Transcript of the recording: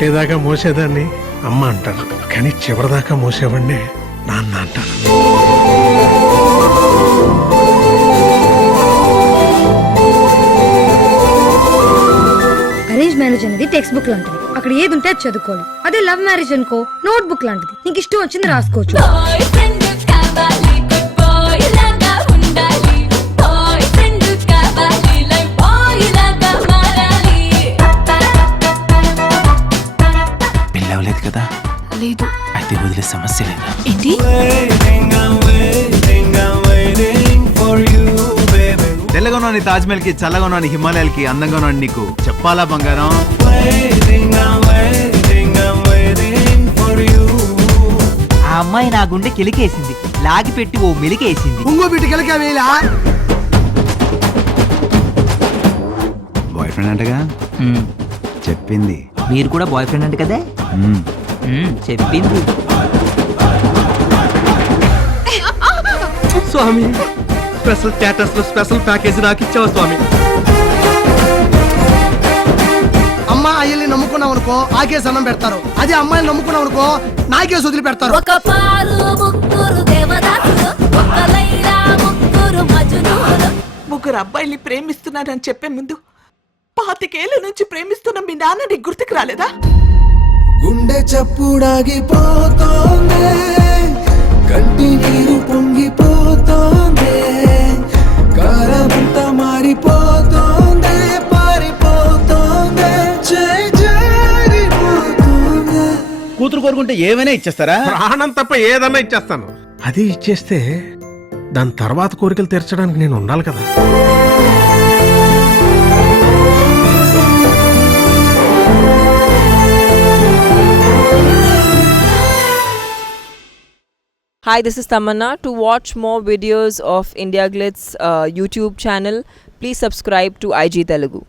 పుట్టేదాకా మోసేదాన్ని అమ్మ అంటారు, కానీ చివరిదాకా మోసేవాడినే నాన్న అంటారు. అరేంజ్ మ్యారేజ్ అనేది టెక్స్ట్ బుక్ లాంటిది, అక్కడ ఏది ఉంటే అది చదువుకోవాలి. అదే లవ్ మ్యారేజ్ అనుకో నోట్ బుక్ లాంటిది, నీకు ఇష్టం వచ్చింది రాసుకోవచ్చు. పెళ్ళవలేదు కదా? లేదు. అయితే వదిలే సమస్య లేదా? ఏంటి? తెల్లగా ఉన్న తాజ్మహల్ కి, చల్లగా ఉన్న హిమాలయాలకి, అందంగా ఉన్న నీకు చెప్పాలా బంగారం? ఆ అమ్మాయి నా గుండె కిలికేసింది, లాగి పెట్టి ఓ మెలికేసింది. ఇంకో బిడ్డ కిలకేలా? బాయ్ ఫ్రెండ్ అంటగా చెప్పింది. మీరు కూడా బాయ్ ఫ్రెండ్ అంటే కదా? చెప్పింది. స్వామి, స్పెషల్ స్టేటస్ లో స్పెషల్ ప్యాకేజ్ నాకు ఇచ్చావు స్వామి. అమ్మ అయ్యల్ని నమ్ముకున్నాం అనుకో ఆకేసి అన్నం పెడతారు, అదే అమ్మాయిని నమ్ముకున్నాం అనుకో నాకేసి వదిలి పెడతారు. ముగ్గురు అబ్బాయిల్ని ప్రేమిస్తున్నారని చెప్పే ముందు 25 ఏళ్ల నుంచి ప్రేమిస్తున్న మీ నాన్న నీకు గుర్తుకు రాలేదా? గుండె చప్పుడాగిపోతోంది, కంటి నీరు పొంగిపోతోంది, కారమంతా మారిపోతోంది, పారిపోతోంది, జారిపోతోంది. కూతురు కోరుకుంటే ఏమైనా ఇచ్చేస్తారా? ప్రాణం తప్ప ఏదన్నా ఇచ్చేస్తాను. అది ఇచ్చేస్తే దాని తర్వాత కోరికలు తీర్చడానికి నేను ఉండాలి కదా. Hi, this is Tamanna. To watch more videos of India Glitz YouTube channel, please subscribe to IG Telugu.